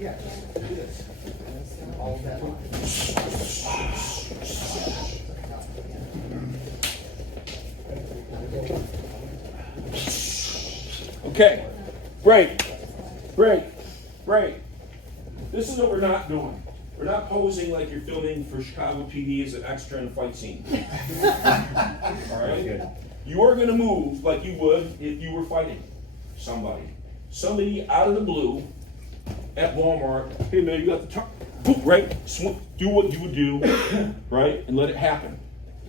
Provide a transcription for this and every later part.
Yeah. All that line. Okay, break, break, break. This is what we're not doing. We're not posing like you're filming for Chicago PD as an extra in a fight scene. All right? You are going to move like you would if you were fighting somebody. Somebody out of the blue at Walmart, hey man, you got the top, right? Do what you would do, right? And let it happen,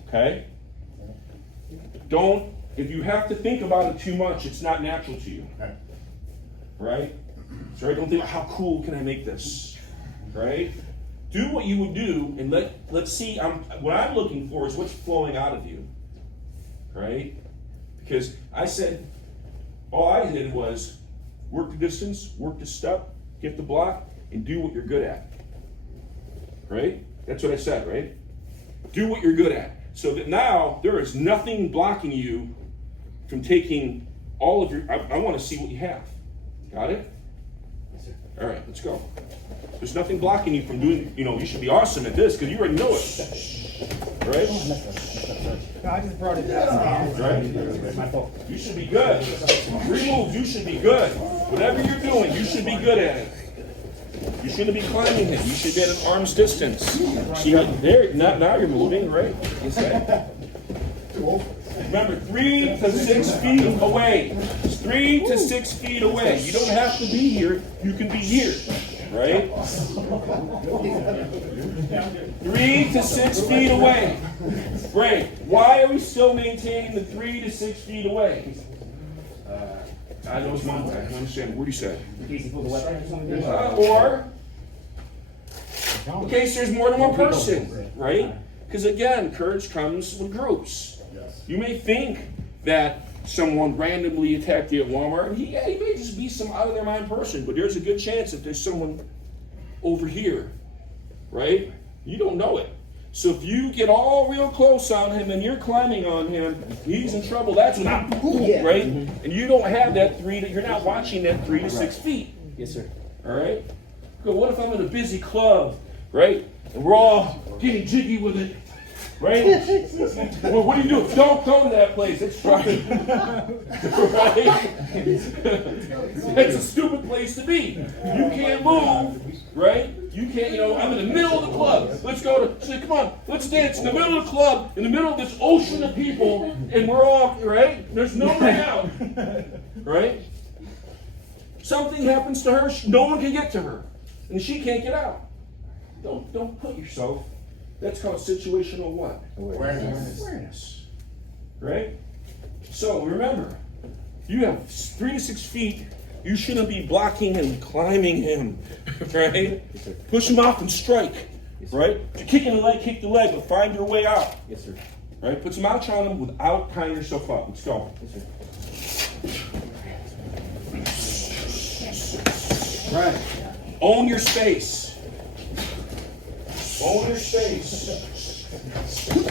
okay? Don't, if you have to think about it too much, it's not natural to you, right? So don't think about how cool can I make this, right? Do what you would do, and let's see. What I'm looking for is what's flowing out of you, right? Because I said, all I did was work the distance, work the step, get the block, and do what you're good at, right? That's what I said, right? Do what you're good at, so that now there is nothing blocking you from taking all of your. I want to see what you have. Got it? Yes, sir. All right, let's go. There's nothing blocking you from doing, you should be awesome at this because you already know it. Right? No, I just brought it down. Right? My fault. You should be good. 3 moves, you should be good. Whatever you're doing, you should be good at it. You shouldn't be climbing him. You should be at an arm's distance. See how there, now you're moving, right? Remember, 3 to 6 feet away. 3 to 6 feet away. You don't have to be here. You can be here. Right? 3 to 6 feet away. Great. Why are we still maintaining the 3 to 6 feet away? I know it's one way. I don't understand. What do you say? In case you pull the weapon or something. Or, in case there's more than one person, right? Because again, courage comes with groups. You may think that someone randomly attacked you at Walmart, and he may just be some out of their mind person, but there's a good chance that there's someone over here, right? You don't know it. So if you get all real close on him and you're climbing on him, he's in trouble. That's when I'm right? And you don't have that you're not watching that 3 to 6 feet. Yes, sir. All right? Good. What if I'm in a busy club, right? And we're all getting jiggy with it. Right? Well, what do you do? Don't go to that place. It's right. Right? It's a stupid place to be. You can't move, right? You can't, I'm in the middle of the club. Let's go to, say, come on, let's dance in the middle of the club, in the middle of this ocean of people, and we're all, right? There's no way out. Right? Something happens to her, no one can get to her. And she can't get out. Don't put yourself. That's called situational what? Awareness. Right? So remember, you have 3 to 6 feet. You shouldn't be blocking and climbing him. Right? Push him off and strike. Right? If you're kicking the leg, kick the leg, but find your way out. Yes, sir. Right? Put some ouch on him without tying yourself up. Let's go. Yes, sir. Right. Own your space. Own your space.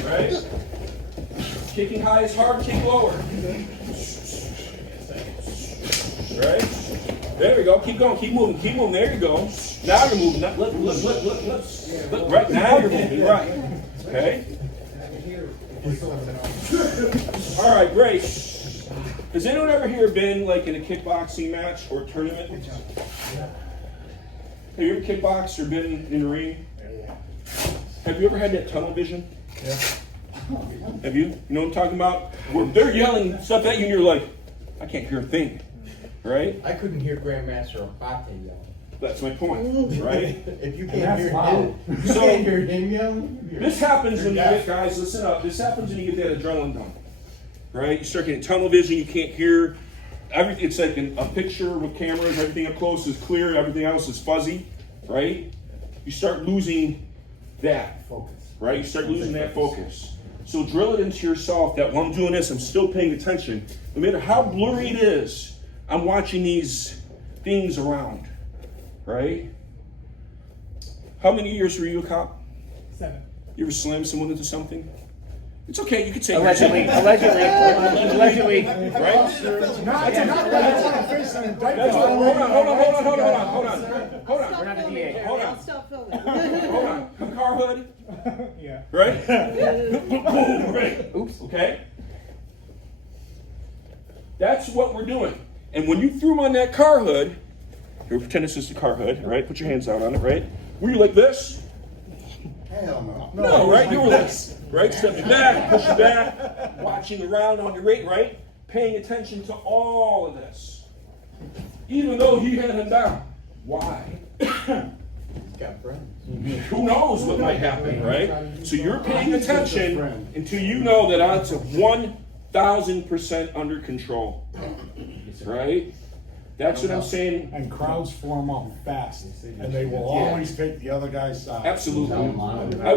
Right? Kicking high is hard, kick lower. Right? There we go. Keep going. Keep moving. Keep moving. There you go. Now you're moving. Look. Right now you're moving. Right. Okay? All right, great. Has anyone ever here been like in a kickboxing match or tournament? Have you ever kickboxed or been in a ring? Have you ever had that tunnel vision? Yeah. Have you? You know what I'm talking about? Where they're yelling stuff at you and you're like, I can't hear a thing. Right? I couldn't hear Grandmaster Abate yell. That's my point. Right? If you can't hear him, you can't hear him yelling. This happens when you get, guys, listen up. This happens when you get that adrenaline dump. Right? You start getting tunnel vision, you can't hear everything. It's like a picture with cameras, everything up close is clear, everything else is fuzzy. Right? You start losing that focus. Right? You start losing that focus. So drill it into yourself that while I'm doing this, I'm still paying attention. No matter how blurry it is, I'm watching these things around. Right? How many years were you a cop? 7. You ever slam someone into something? It's okay, you can say Allegedly, right? That's not facing an indictment. Hold on. We're not the DA. Hold on. Stop filming. Hold on. The car hood, Yeah. right? Boom, right? Oops. Okay. That's what we're doing. And when you threw him on that car hood, here, pretend this is the car hood, right? Put your hands out on it, right? Were you like this? Hell no. No, right? You were like, right? Stepping back, pushing back, watching around on your rate, right? Paying attention to all of this. Even though he had him down. Why? He's got friends. Who knows what might happen, right? So you're paying attention until you know that it's 1,000% under control. Right? That's what I'm saying. And crowds form up fast, and they will always take the other guy's side. Absolutely. I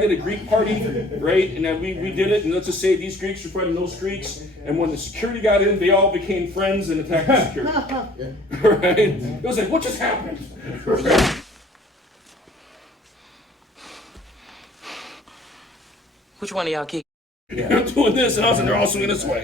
did a Greek party, right? And then we did it, and let's just say these Greeks were fighting those Greeks, and when the security got in, they all became friends and attacked the security. Right? It was like, what just happened? Which one of y'all kick? I'm doing this, and they're all swinging this way.